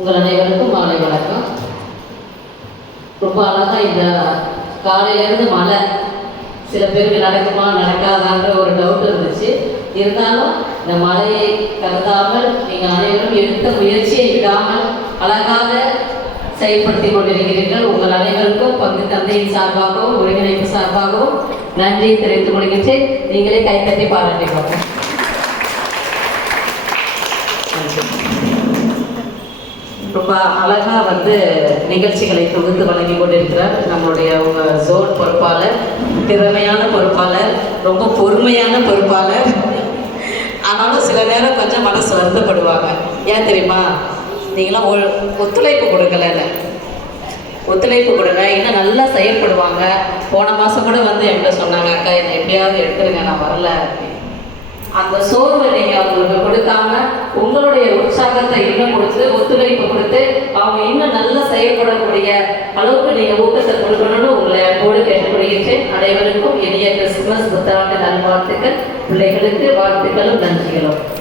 உங்கள் அனைவருக்கும் மாலை வணக்கம். ரொம்ப அழகாக இந்த காலையிலேருந்து மழை சில பேருக்கு நடக்குமா நடக்காதான்ற ஒரு டவுட் இருந்துச்சு. இருந்தாலும் இந்த மழையை கருதாமல் நீங்கள் அனைவரும் எடுத்த முயற்சியை விடாமல் அழகாக செயல்படுத்தி கொண்டிருக்கிறீர்கள். உங்கள் அனைவருக்கும் பங்கு தந்தையின் சார்பாகவும் ஒருங்கிணைப்பு சார்பாகவும் நன்றியை தெரிவித்துக் கொள்கின்றேன். நீங்களே கைத்தட்டி பாராட்டி பார்ப்போம். ரொம்ப அழகாக வந்து நிகழ்ச்சிகளை தொகுத்து வழங்கி கொண்டிருக்கிறார் நம்மளுடைய உங்க ஜோன் பொறுப்பாளர் திறமையான பொறுப்பாளர் ரொம்ப பொறுமையான பொறுப்பாளர். ஆனாலும் சில நேரம் கொஞ்சம் மனசு வருத்தப்படுவாங்க. ஏன் தெரியுமா? நீங்களாம் ஒ- ஒத்துழைப்பு கொடுக்கலன்னு ஒத்துழைப்பு கொடுங்க. இன்னும் நல்லா செயல்படுவாங்க. போன மாதம் கூட வந்து என்கிட்ட சொன்னாங்க அக்கா என்னை எப்படியாவது எடுத்துருங்க நான் வரல. அந்த சோர்வை நீங்கள் அவங்களுக்கு கொடுக்காம உங்களுடைய உற்சாகத்தை இன்னும் கொடுத்து ஒத்துழைப்பு கொடுத்து அவங்க இன்னும் நல்லா செயல்படக்கூடிய அளவுக்கு நீங்க ஊக்கத்தை கொடுக்கணும்னு உங்களை அன்போடு கேட்டுக்கொள்கின்றேன். அனைவருக்கும் இனிய கிறிஸ்துமஸ் புத்தாண்டு நல்வாழ்த்துக்கள். பிள்ளைகளுக்கு வாழ்த்துக்களும் நன்றிகளும்.